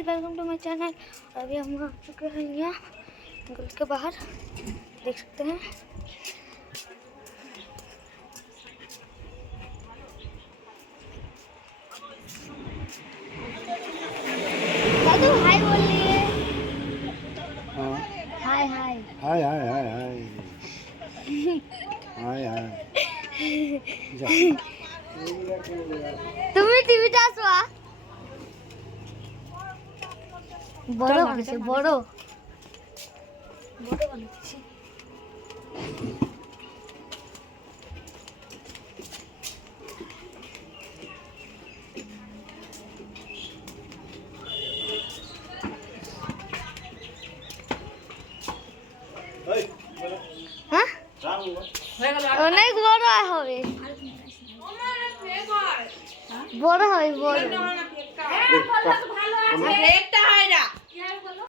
Guys, welcome to my channel. अभी हम आ चुके हैं यहाँ घर के बाहर, देख सकते हैं। दादू हाय बोलिए। हाय हाय हाय हाय हाय हाय हाय हाय তুমি টিভিটা আসবা বড় বানাচ্ছে বড় বড় বানাচ্ছে। হ্যাঁ অনেক বড় হবে, বড় হবে বড়। ভালো আছে, একটা হয় না।